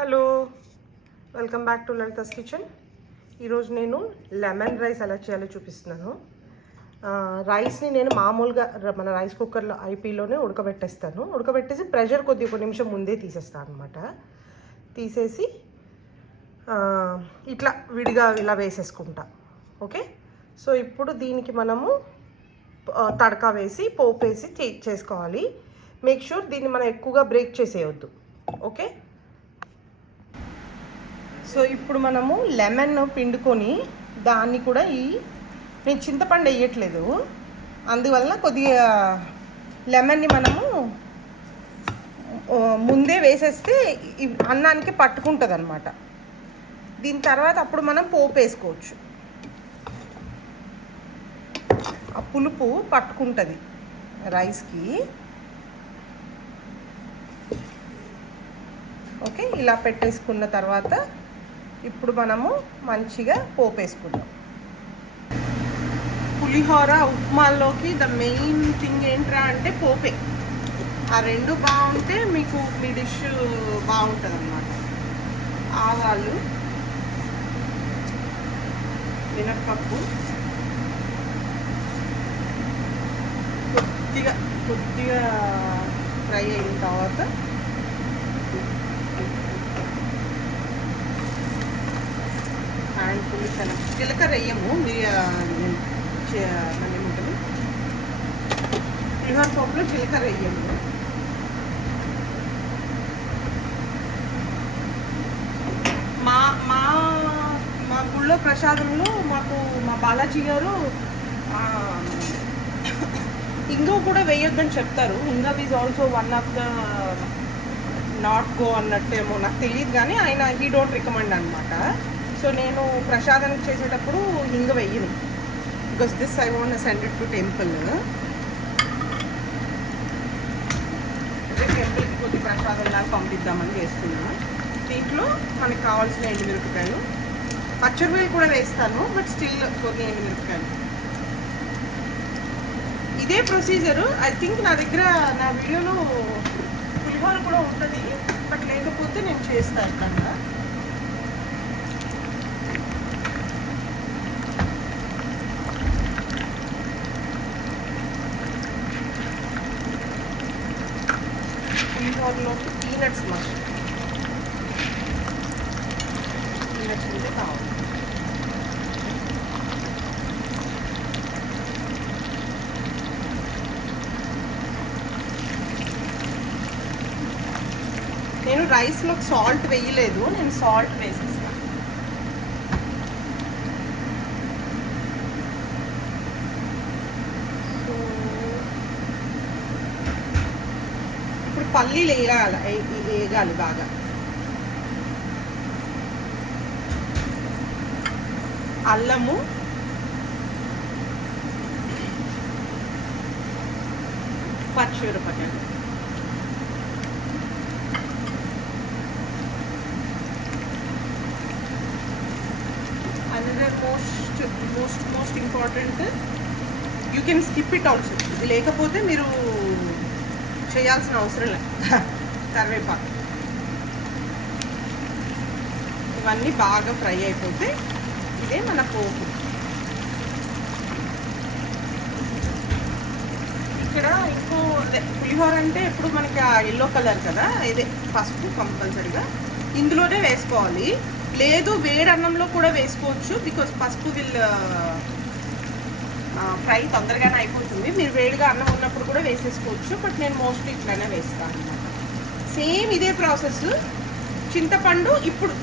Hello, welcome back to Lalitha's kitchen. ఈరోజు నేను lemon rice ఎలా చేయాలో చూపిస్తున్నాను. రైస్ని నేను మామూలుగా మన రైస్ కుక్కర్లో ఐపీలోనే ఉడకబెట్టేసి ప్రెషర్ కొద్దిగా ఒక నిమిషం ముందే తీసేస్తాను అనమాట. తీసేసి ఇట్లా విడిగా ఇలా వేసేసుకుంటా. ఓకే, సో ఇప్పుడు దీనికి మనము తడకా వేసి పోపు వేసి చేసుకోవాలి. మేక్ షూర్ దీన్ని మనం ఎక్కువగా బ్రేక్ చేసేయవద్దు. ఓకే, సో ఇప్పుడు మనము లెమన్ పిండుకొని దాన్ని కూడా నేను చింతపండు వేయట్లేదు, అందువల్ల కొద్దిగా లెమన్ని మనము ముందే వేసేస్తే అన్నానికి పట్టుకుంటుంది అనమాట. దీని తర్వాత అప్పుడు మనం పోపు వేసుకోవచ్చు. ఆ పులుపు పట్టుకుంటుంది రైస్కి. ఓకే, ఇలా పెట్టేసుకున్న తర్వాత ఇప్పుడు మనము మంచిగా పోపు వేసుకుందాం. పులిహోర ఉప్మాల్లోకి ద మెయిన్ థింగ్ ఏంట్రా అంటే పోపే. ఆ రెండు బాగుంటే మీకు మీ డిష్ బాగుంటుంది అన్నమాట. ఆవాలు, మినప్పప్పు కొద్దిగా ఫ్రై అయిన తర్వాత హ్యాండ్ఫుల్ జీలకర్ర వేయము. ఏముంటుంది పులిహోర పోపులో జీలకర్ర వేయము. మా మా మా గుళ్ళో ప్రసాదంలో మాకు మా బాలాజీ గారు ఇంగో కూడా వేయొద్దని చెప్తారు. ఇంగవ్ is also one of the not go అన్నట్టేమో నాకు తెలియదు, కానీ ఆయన హీ డోంట్ రికమెండ్ అనమాట. సో నేను ప్రసాదానికి చేసేటప్పుడు హింగ వెయ్యను, because this I want send it to temple. టెంపుల్కి కొద్ది ప్రసాదం లాగా పంపిద్దామని చేస్తున్నాను. దీంట్లో మనకు కావాల్సిన ఎండుమిరపకాయలు, పచ్చడివేలు కూడా వేస్తాను, బట్ స్టిల్ కొన్ని ఎండుమిరపకాయలు. ఇదే ప్రొసీజరు ఐ థింక్ నా దగ్గర నా వీడియోలో పులిహోర కూడా ఉంటుంది, బట్ లేకపోతే నేను చేస్తాను ఇక్కడ. పులిహోరలోకి పీనట్స్ మస్ట్, పీనట్స్ ఉంటే కావాలి. నేను రైస్లో సాల్ట్ వేయలేదు, నేను సాల్ట్ వేసేస్తాను. ఇప్పుడు పల్లీలు వేయాలి బాగా. అల్లము, పచ్చిమిరపకాయలు, another most important, you can skip it also. ఇది లేకపోతే మీరు చేయాల్సిన అవసరం లేదు. కరివేపాకు, ఇవన్నీ బాగా ఫ్రై అయిపోతే ఇదే మన పోపు. ఇక్కడ ఇంకో పులిహోర అంటే ఎప్పుడు మనకి ఆ ఎల్లో కలర్ కదా, ఇదే పసుపు కంపల్సరిగా ఇందులోనే వేసుకోవాలి. లేదు వేడి అన్నంలో కూడా వేసుకోవచ్చు, బికాస్ పసుపు ఫ్రై తొందరగానే అయిపోతుంది. మీరు వేడిగా అన్నం ఉన్నప్పుడు కూడా వేసేసుకోవచ్చు, బట్ నేను మోస్ట్లీ ఇట్లానే వేస్తాను అనమాట. సేమ్ ఇదే ప్రాసెస్. చింతపండు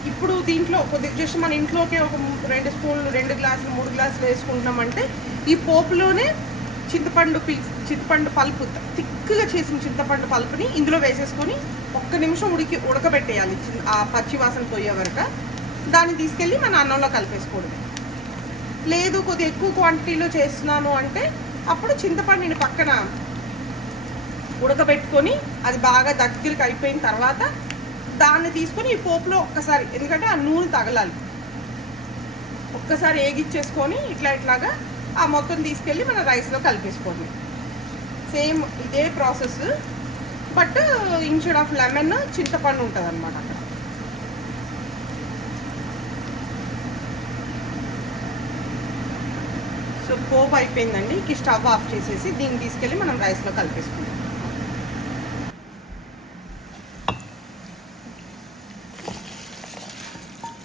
ఇప్పుడు దీంట్లో కొద్దిగా జస్ట్ మన ఇంట్లోకే ఒక 2 స్పూన్లు 2 గ్లాసులు 3 గ్లాసులు వేసుకుంటున్నామంటే ఈ పోపులోనే చింతపండు పల్పు, థిక్గా చేసిన చింతపండు పల్పుని ఇందులో వేసేసుకొని 1 నిమిషం ఉడకబెట్టేయాలి ఆ పచ్చి వాసన పోయే వరకు. దాన్ని తీసుకెళ్ళి మన అన్నంలో కలిపేసుకోవడం. లేదు కొద్దిగా ఎక్కువ క్వాంటిటీలో చేస్తున్నాను అంటే అప్పుడు చింతపండుని పక్కన ఉడకబెట్టుకొని అది బాగా దగ్గరికి అయిపోయిన తర్వాత దాన్ని తీసుకొని ఈ పోపులో ఒక్కసారి, ఎందుకంటే ఆ నూనె తగలాలి, ఒక్కసారి ఏగిచ్చేసుకొని ఇట్లాగా ఆ మొత్తం తీసుకెళ్ళి మన రైస్లో కలిపేసుకోండి. సేమ్ ఇదే process, but instead of lemon చింతపండు ఉంటుంది అనమాట అక్కడ. ఇప్పుడు పోపు అయిపోయిందండి. స్టవ్ ఆఫ్ చేసేసి దీన్ని తీసుకెళ్ళి మనం రైస్లో కలిపేసుకుంటాం.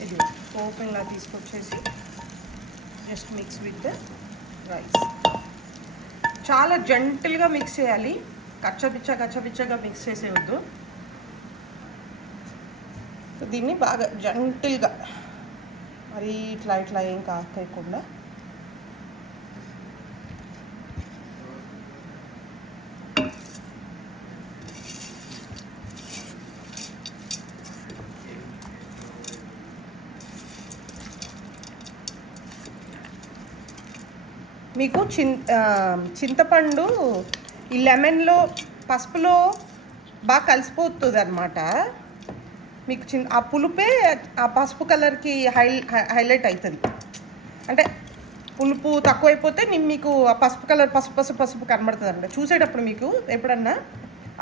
ఇది పోపు ఇలా తీసుకొచ్చేసి just mix with the rice. చాలా జెంటిల్గా మిక్స్ చేయాలి, కచ్చపిచ్చగా మిక్స్ చేసేవద్దు. దీన్ని బాగా జెంటిల్గా, మరి ఇట్లా ఏం కాకుండా మీకు చింతపండు ఈ లెమన్లో పసుపులో బాగా కలిసిపోతుంది అనమాట. మీకు ఆ పులుపే ఆ పసుపు కలర్కి హైలైట్ అవుతుంది. అంటే పులుపు తక్కువైపోతే మీకు ఆ పసుపు కలర్ పసుపు కనబడుతుంది అనమాట. చూసేటప్పుడు మీకు ఎప్పుడన్నా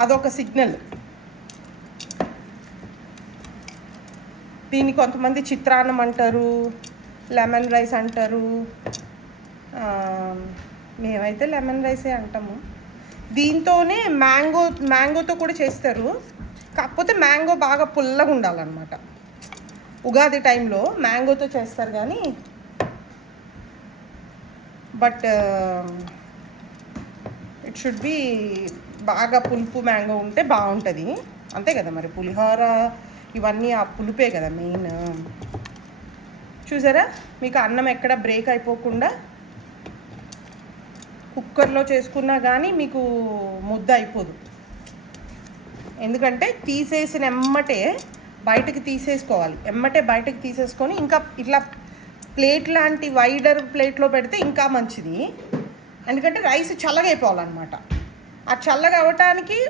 అదొక సిగ్నల్. దీన్ని కొంతమంది చిత్రాన్నం అంటారు, లెమన్ రైస్ అంటారు. మేమైతే లెమన్ రైసే అంటాము. దీంతోనే మ్యాంగోతో కూడా చేస్తారు. కాకపోతే మ్యాంగో బాగా పుల్లగా ఉండాలన్నమాట. ఉగాది టైంలో మ్యాంగోతో చేస్తారు కానీ, బట్ ఇట్ షుడ్ బి బాగా పులుపు మ్యాంగో ఉంటే బాగుంటుంది. అంతే కదా మరి, పులిహోర ఇవన్నీ ఆ పులుపే కదా మెయిన్. చూసారా, మీకు అన్నం ఎక్కడ బ్రేక్ అయిపోకుండా కుక్కర్లో చేసుకున్నా కానీ మీకు ముద్ద అయిపోదు. ఎందుకంటే తీసేసిన ఎమ్మటే బయటకు తీసేసుకొని ఇంకా ఇట్లా ప్లేట్ లాంటి వైడర్ ప్లేట్లో పెడితే ఇంకా మంచిది. ఎందుకంటే రైస్ చల్లగా అయిపోవాలన్నమాట. ఆ చల్లగా అవ్వటానికి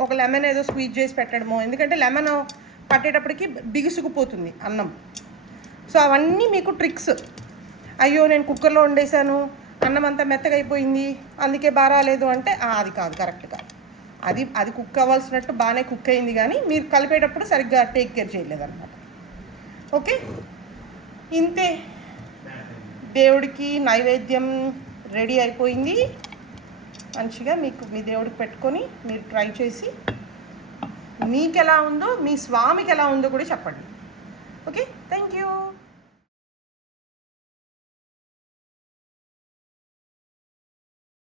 ఒక లెమన్ ఏదో స్క్వీజ్ చేసి పెట్టడమో, ఎందుకంటే లెమన్ పట్టేటప్పటికి బిగుసుకుపోతుంది అన్నం. సో అవన్నీ మీకు ట్రిక్స్. అయ్యో నేను కుక్కర్లో వండేసాను, అన్నం అంతా మెత్తగా అయిపోయింది, అందుకే బారాలేదు అంటే అది కాదు, కరెక్ట్ కాదు. అది కుక్ అవ్వాల్సినట్టు బాగానే కుక్ అయింది, కానీ మీరు కలిపేటప్పుడు సరిగ్గా టేక్ కేర్ చేయలేదన్నమాట. ఓకే, ఇంతే. దేవుడికి నైవేద్యం రెడీ అయిపోయింది. మంచిగా మీకు మీ దేవుడికి పెట్టుకొని మీరు ట్రై చేసి మీకు ఎలా ఉందో, మీ స్వామికి ఎలా ఉందో కూడా చెప్పండి. ఓకే.